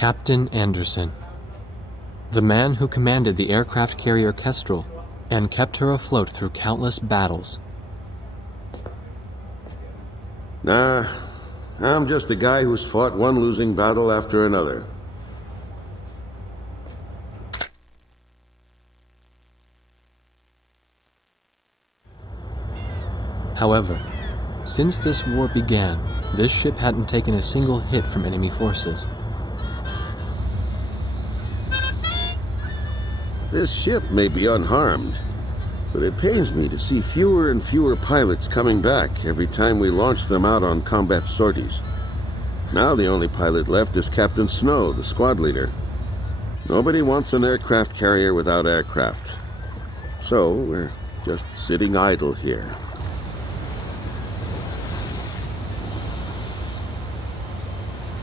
Captain Anderson, the man who commanded the aircraft carrier Kestrel and kept her afloat through countless battles. Nah, I'm just a guy who's fought one losing battle after another. However, since this war began, this ship hadn't taken a single hit from enemy forces. This ship may be unharmed, but it pains me to see fewer and fewer pilots coming back every time we launch them out on combat sorties. Now the only pilot left is Captain Snow, the squad leader. Nobody wants an aircraft carrier without aircraft. So we're just sitting idle here.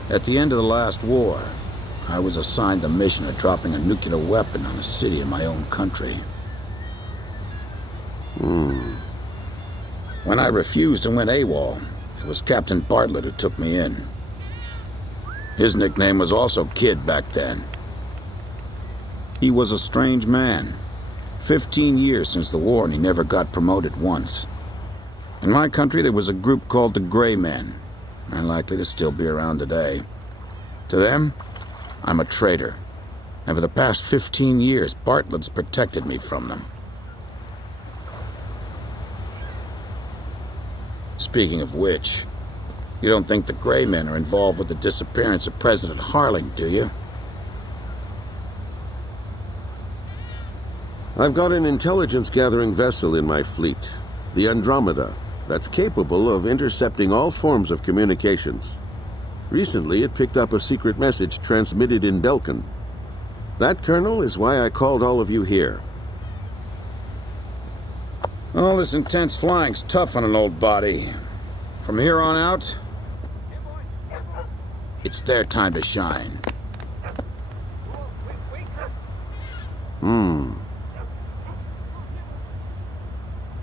At the end of the last war, I was assigned the mission of dropping a nuclear weapon on a city in my own country. When I refused and went AWOL, it was Captain Bartlett who took me in. His nickname was also Kid back then. He was a strange man. 15 years since the war and he never got promoted once. In my country there was a group called the Gray Men, unlikely to still be around today. To them, I'm a traitor. And for the past 15 years, Bartlett's protected me from them. Speaking of which, you don't think the Gray Men are involved with the disappearance of President Harling, do you? I've got an intelligence-gathering vessel in my fleet, the Andromeda, that's capable of intercepting all forms of communications. Recently, it picked up a secret message transmitted in Belkan. That, Colonel, is why I called all of you here. All this intense flying's tough on an old body. From here on out, it's their time to shine.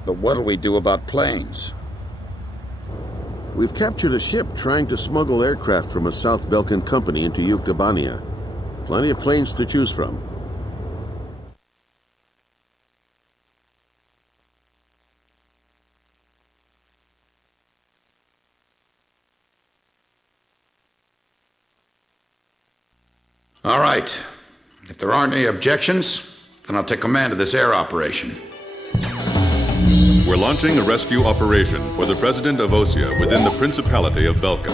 But what'll we do about planes? We've captured a ship trying to smuggle aircraft from a South Belkan company into Yuktabania. Plenty of planes to choose from. All right. If there aren't any objections, then I'll take command of this air operation. We're launching a rescue operation for the President of Osea within the Principality of Belka.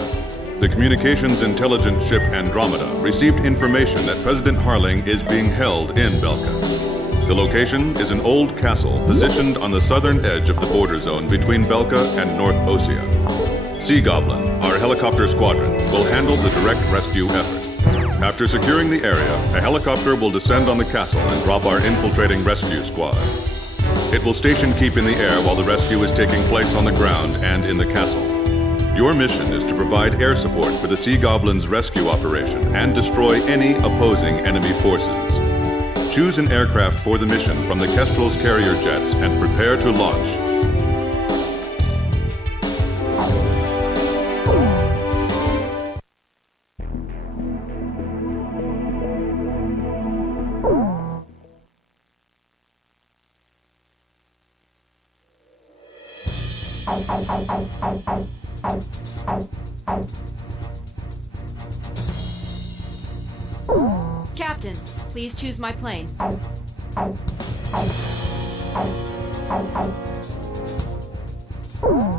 The communications intelligence ship Andromeda received information that President Harling is being held in Belka. The location is an old castle positioned on the southern edge of the border zone between Belka and North Osea. Sea Goblin, our helicopter squadron, will handle the direct rescue effort. After securing the area, a helicopter will descend on the castle and drop our infiltrating rescue squad. It will station keep in the air while the rescue is taking place on the ground and in the castle. Your mission is to provide air support for the Sea Goblin's rescue operation and destroy any opposing enemy forces. Choose an aircraft for the mission from the Kestrel's carrier jets and prepare to launch. Captain, please choose my plane.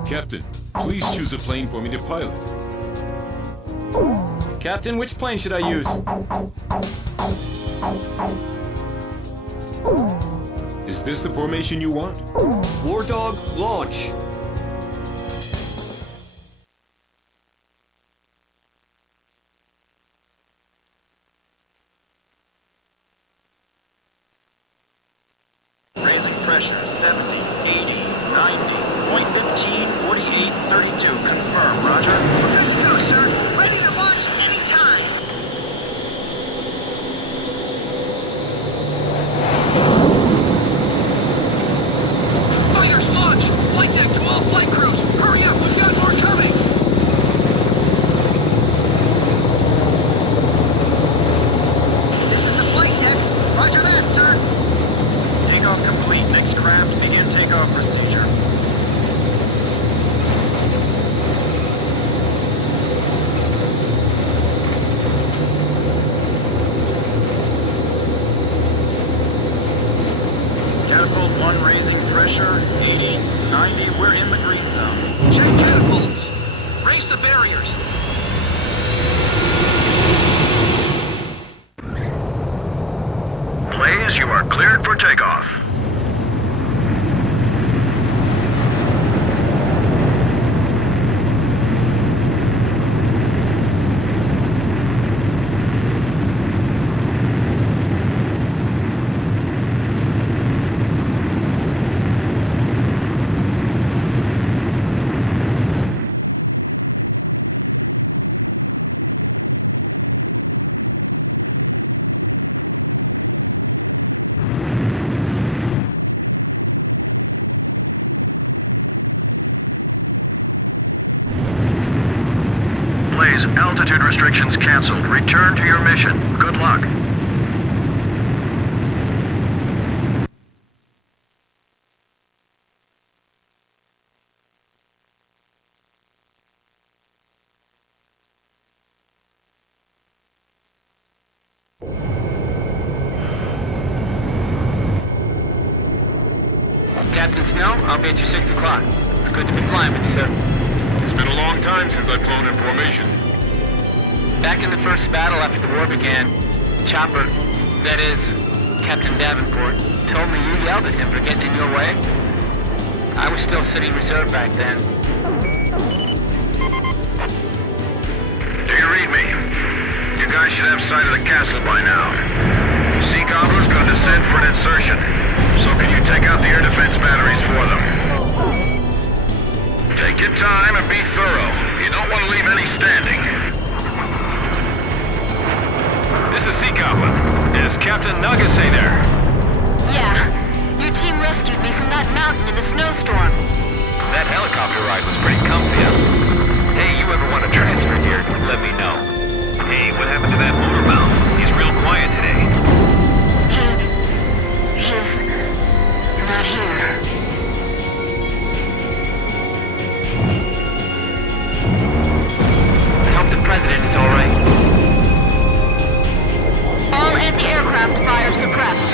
Captain, please choose a plane for me to pilot. Captain, which plane should I use? Is this the formation you want? War Dog, launch! Raising pressure, 70, 80, 90, point 15, 48, 32. Confirm, roger. Ready to go, sir. Ready to launch anytime. Fighters, launch! Flight deck to all flight crews. Hurry up, we've got more coming. the barriers. Blaze, you are cleared for takeoff. Blaze, altitude restrictions canceled. Return to your mission. Good luck. Captain Snow, I'll be at you 6 o'clock. It's good to be flying with you, sir. It's been a long time since I've flown in formation. Back in the first battle after the war began, Chopper, that is, Captain Davenport, told me you yelled at him for getting in your way. I was still sitting reserve back then. Do you read me? You guys should have sight of the castle by now. Sea Goblin's gonna descend for an insertion. So can you take out the air defense batteries for them? Take your time and be thorough. You don't want to leave any standing. This is Sea Goblin. Is Captain Nagase there? Yeah. Your team rescued me from that mountain in the snowstorm. That helicopter ride was pretty comfy, huh? Hey, you ever want to transfer here, let me know. Hey, what happened to that motor mount? He's real quiet today. He's not here. I hope the president is all right. All anti-aircraft fire suppressed.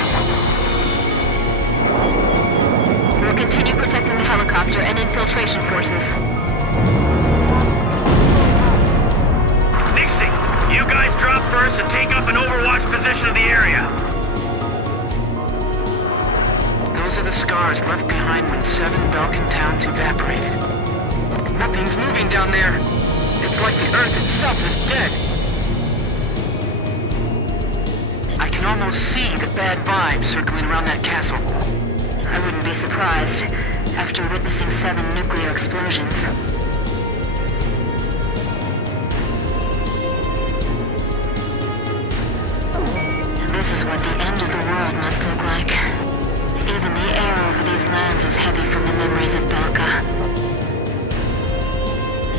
We'll continue protecting the helicopter and infiltration forces. Nixie, you guys drop first and take up an overwatch position of the area. Those are the scars left behind when 7 Balkan towns evaporated. Nothing's moving down there. It's like the Earth itself is dead. I can almost see the bad vibes circling around that castle. I wouldn't be surprised after witnessing 7 nuclear explosions. This is what the end of the world must look like. Even the air over these lands is heavy from the memories of Belka.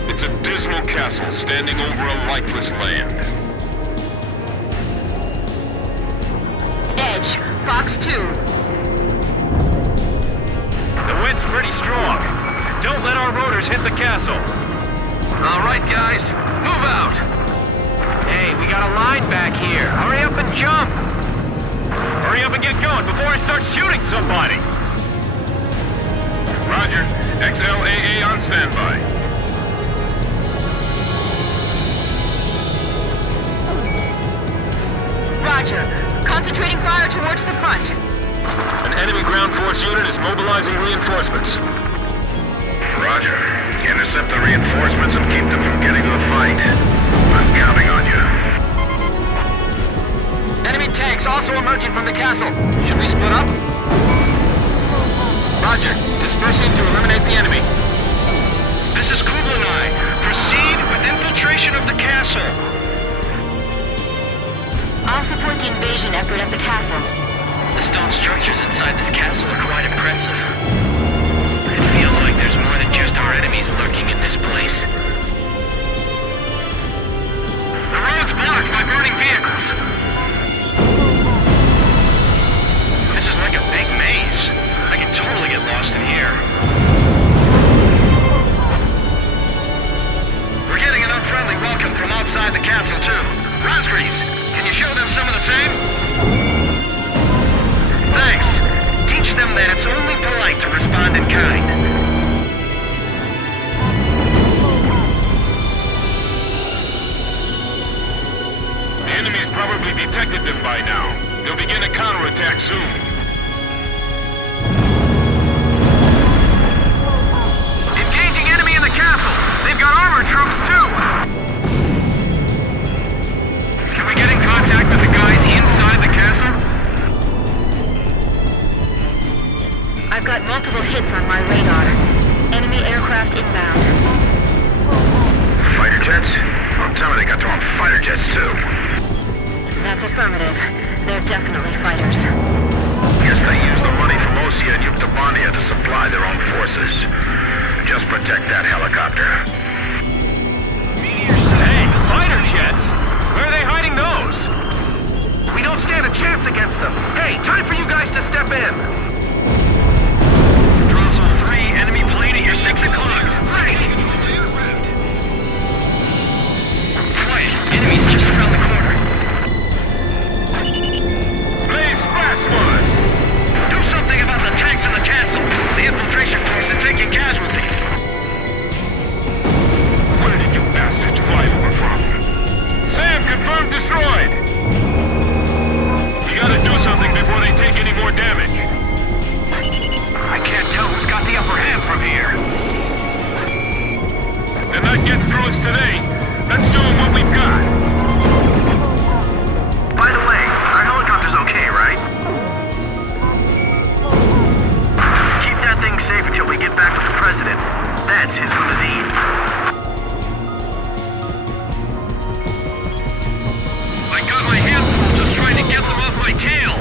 It's a dismal castle standing over a lifeless land. Edge, Fox 2. The wind's pretty strong. Don't let our rotors hit the castle. All right, guys, move out. Hey, we got a line back here. Hurry up and jump. Hurry up and get going before I start shooting somebody. Roger. XLAA on standby. Roger. Concentrating fire towards the front. An enemy ground force unit is mobilizing reinforcements. Roger. Intercept the reinforcements and keep them from getting to the fight. I'm counting on you. Enemy tanks also emerging from the castle. Should we split up? Roger. Dispersing to eliminate the enemy. This is Kublai. Proceed with infiltration of the castle. I'll support the invasion effort at the castle. The stone structures inside this castle are quite impressive. It feels like there's more than just our enemies lurking in this place. The road's blocked by burning vehicles. This is like a big maze. I can totally get lost in here. We're getting an unfriendly welcome from outside the castle, too. Rosgreaves, can you show them some of the same? Thanks. Teach them that it's only polite to respond in kind. detected them by now. They'll begin a counterattack soon. Engaging enemy in the castle! They've got armored troops, too! Can we get in contact with the guys inside the castle? I've got multiple hits on my radar. Enemy aircraft inbound. Fighter jets? Well, tell me they got their own fighter jets, too. That's affirmative. They're definitely fighters. Guess they use the money from Osia and Yuktabandia to supply their own forces. Just protect that helicopter. Hey, fighter jets? Where are they hiding those? We don't stand a chance against them. Hey, time for you guys to step in. Drossel 3, enemy plane at your 6 o'clock. Right. Quiet. Enemy's just around the corner. Blaze splash one! Do something about the tanks in the castle. The infiltration force is taking casualties. Where did you bastards fly over from? Sam, confirmed destroyed! You gotta do something before they take any more damage. I can't tell who's got the upper hand from here. They're not getting through us today. Let's show them what we've got. By the way, our helicopter's okay, right? Keep that thing safe until we get back with the president. That's his limousine. I got my hands full just trying to get them off my tail.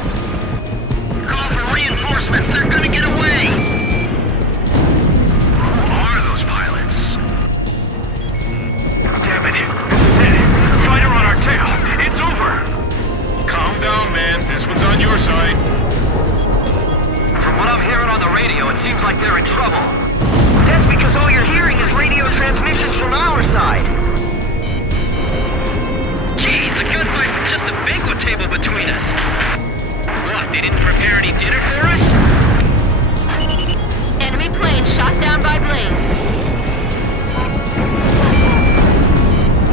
Call for reinforcements. They're gonna get away. Who are those pilots? Damn it. This is it. Fighter on our tail. It's over. Calm down, man. This one's on your side. From what I'm hearing on the radio, it seems like they're in trouble. That's because all you're hearing is radio transmissions from our side. Geez, a gunfight with just a banquet table between us. What, they didn't prepare any dinner for us? Enemy plane shot down by Blaze.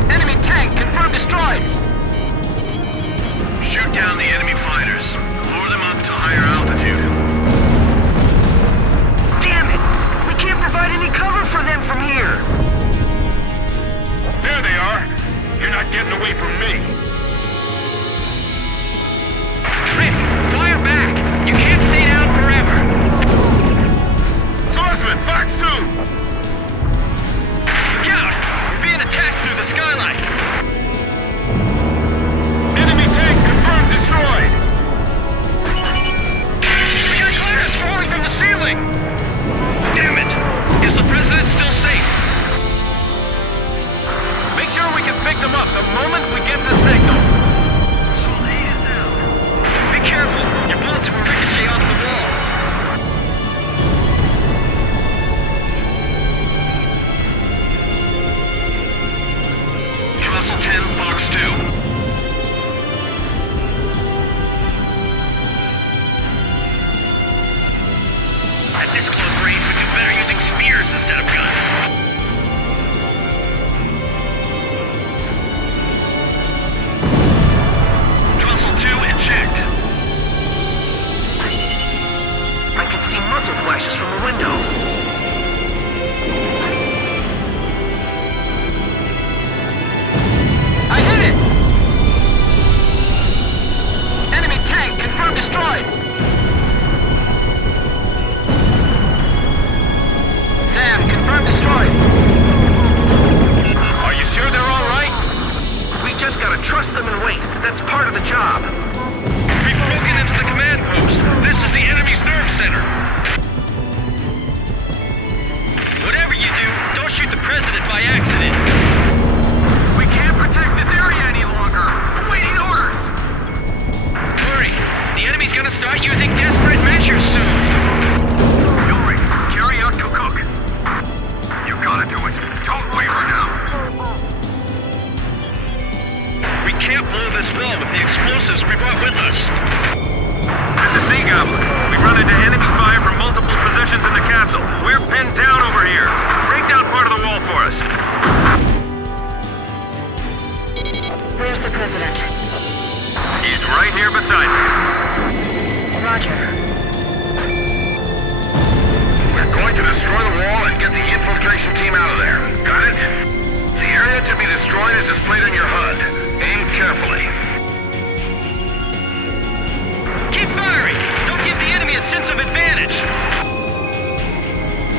Enemy tank confirmed destroyed. Shoot down the enemy fighters. Lure them up to higher altitude. Damn it! We can't provide any cover for them from here. There they are. You're not getting away from me. Rick, fire back! You can't stay down forever! Swordsman, Fox 2! Look out! We're being attacked through the skylight! Enemy tank confirmed destroyed! We got glass falling from the ceiling! Damn it! Is the president still safe? Make sure we can pick them up the moment we get the signal. Be careful! Your bullets will ricochet off the walls. Drossel 10, Fox 2. At this close range, we'd do better using spears instead of guns. Drossel 2, eject. I can see muzzle flashes from the window. I hit it! Enemy tank confirmed destroyed. Sam, confirmed destroyed. Are you sure they're all right? We just gotta trust them and wait. That's part of the job. We've broken into the command post. This is the enemy's nerve center. Whatever you do, don't shoot the president by accident. We can't protect this area any longer. Waiting orders. Hurry. The enemy's gonna start using desperate measures soon. Yuri, carry out Kukuk. You gotta do it. Don't waver now. We can't blow this wall with the explosives we brought with us. This is Sea Goblin. We run into enemy fire from multiple positions in the castle. We're pinned down over here. Break down part of the wall for us. Where's the president? He's destroyed is displayed on your HUD. Aim carefully. Keep firing! Don't give the enemy a sense of advantage!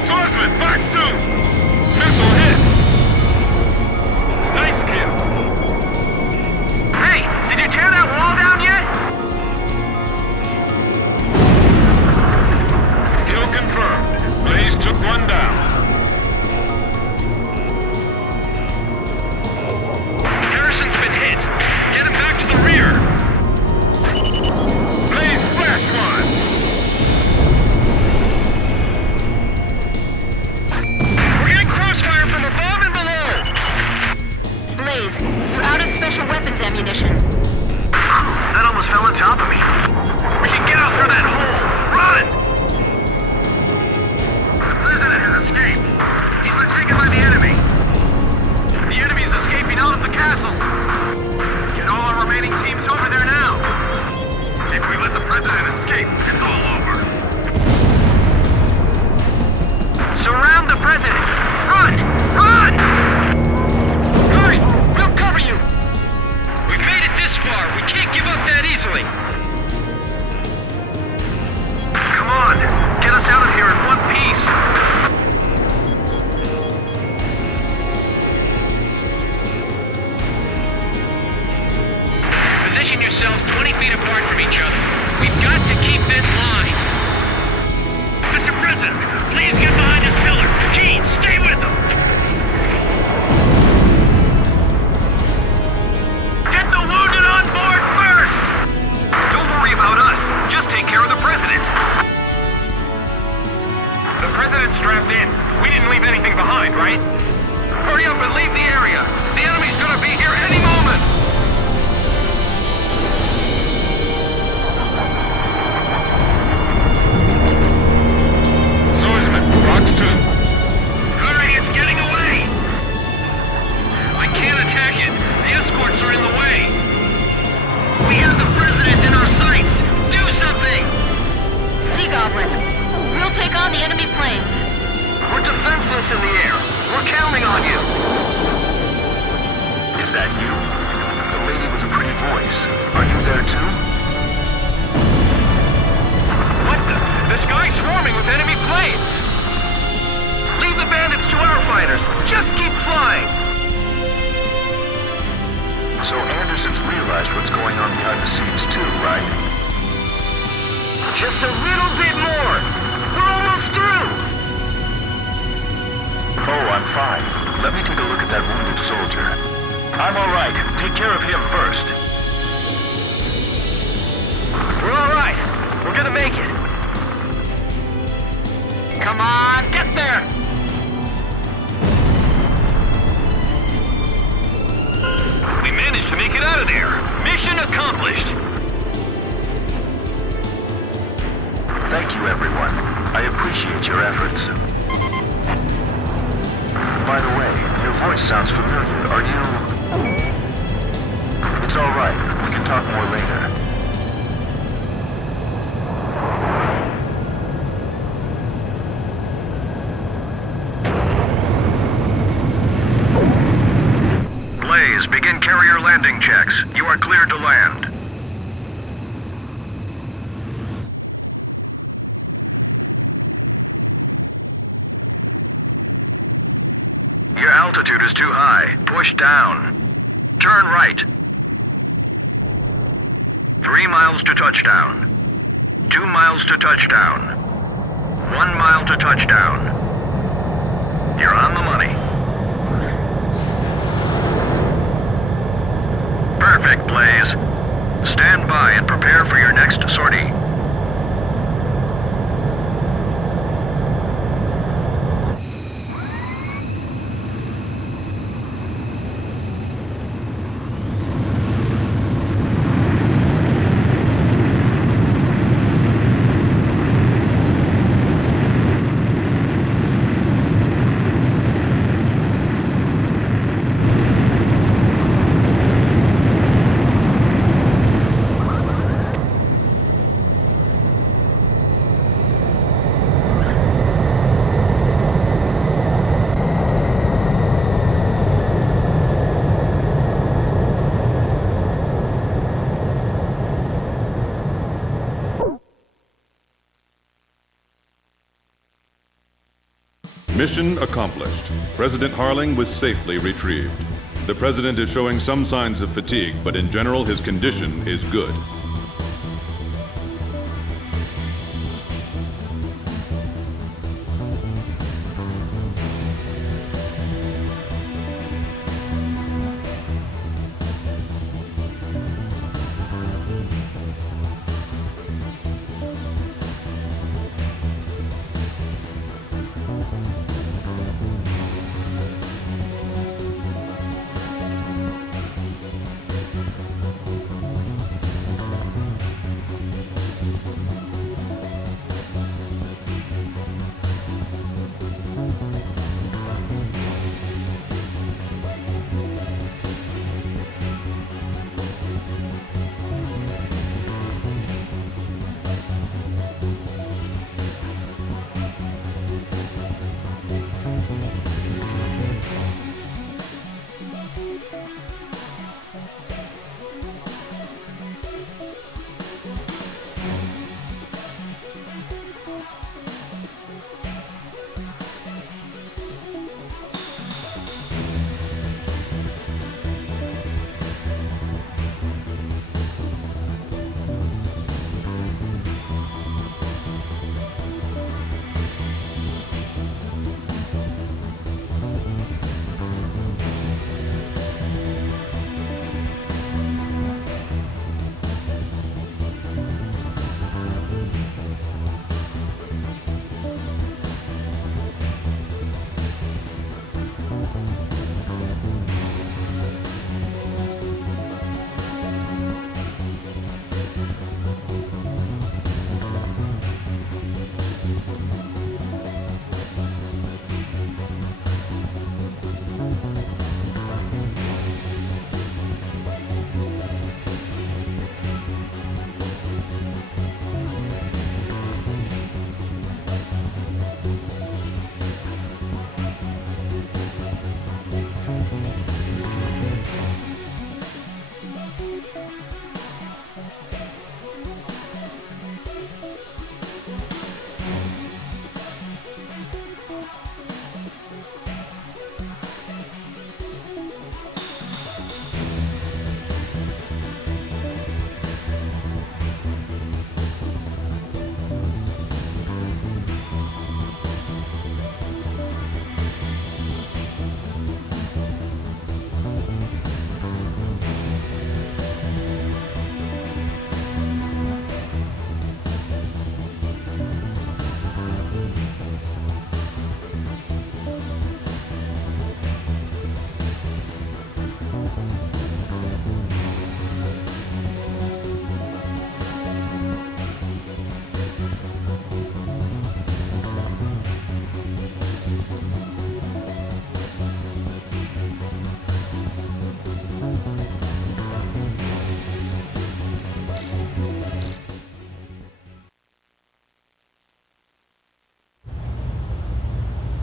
Swordsman, Fox 2! Missile hit! Nice kill! Hey, did you tear that wall down yet? Kill confirmed. Blaze took one down. Harrison's been hit. Get him back to the rear. Blaze splash one! We're getting crossfire from above and below. Blaze, you're out of special weapons ammunition. That almost fell on top of me. We can get out through that hole. Run! The president has escaped. He's been taken by the enemy. The enemy's escaping out of the castle. Get all our remaining teams over there now. If we let the president escape, it's all over. Surround the president. Run! Run! Hurry! We'll cover you. We've made it this far. We can't give up that easily. Come on. Get us out of here in one piece. Position yourselves 20 feet apart from each other. We've got to keep this line. Mr. President, please get behind his pillar. Gene, stay with him. Get the wounded on board first. Don't worry about us. Just take care of the president. The president's strapped in. We didn't leave anything behind, right? Hurry up and leave the area. The enemy's gonna be here any moment. Swordsman, Fox 2. Hurry, it's getting away! I can't attack it. The escorts are in the way. We have the president in our sights. Do something! Sea Goblin, we'll take on the enemy planes. We're defenseless in the air. We're counting on you. Is that you? The lady with the pretty voice. Are you there too? What the? The sky's swarming with enemy planes. Leave the bandits to our fighters. Just keep flying. So Anderson's realized what's going on behind the scenes too, right? Just a little bit more. We're almost through. Oh, I'm fine. Let me take a look at that wounded soldier. I'm all right. Take care of him first. We're all right. We're gonna make it. Come on, get there! We managed to make it out of there. Mission accomplished. Thank you, everyone. I appreciate your efforts. By the way, your voice sounds familiar. Are you... It's all right. We can talk more later. Blaze, begin carrier landing checks. You are cleared to land. Your altitude is too high. Push down. Turn right. 3 miles to touchdown. 2 miles to touchdown. 1 mile to touchdown. You're on the money. Perfect, Blaze. Stand by and prepare for your next sortie. Mission accomplished. President Harling was safely retrieved. The President is showing some signs of fatigue, but in general his condition is good.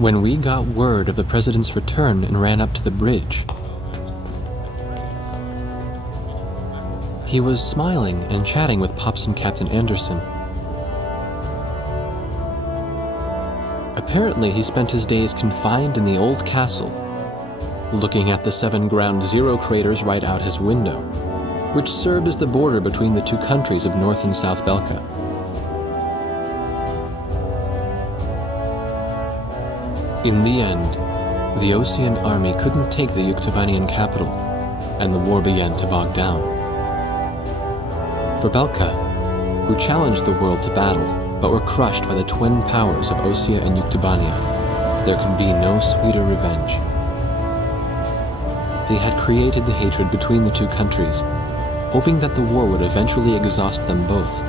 When we got word of the President's return and ran up to the bridge, he was smiling and chatting with Pops and Captain Anderson. Apparently, he spent his days confined in the old castle, looking at the 7 Ground Zero craters right out his window, which served as the border between the two countries of North and South Belka. In the end, the Osean army couldn't take the Yuktobanian capital, and the war began to bog down. For Belka, who challenged the world to battle, but were crushed by the twin powers of Osea and Yuktobania, there could be no sweeter revenge. They had created the hatred between the two countries, hoping that the war would eventually exhaust them both.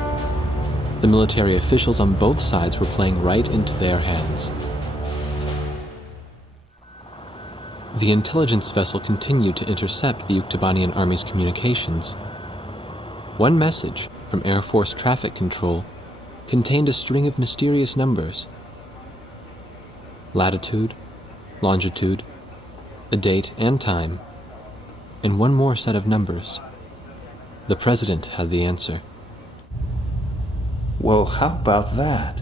The military officials on both sides were playing right into their hands. The intelligence vessel continued to intercept the Yuktobanian army's communications. One message from Air Force Traffic Control contained a string of mysterious numbers. Latitude, longitude, a date and time, and one more set of numbers. The President had the answer. Well, how about that?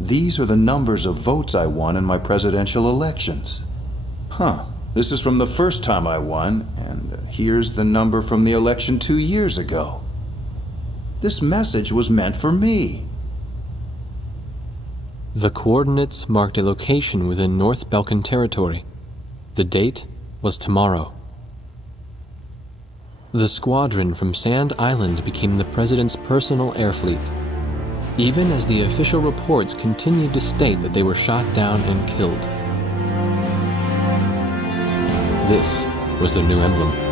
These are the numbers of votes I won in my presidential elections. Huh. This is from the first time I won, and here's the number from the election 2 years ago. This message was meant for me. The coordinates marked a location within North Balkan territory. The date was tomorrow. The squadron from Sand Island became the president's personal air fleet, even as the official reports continued to state that they were shot down and killed. This was their new emblem.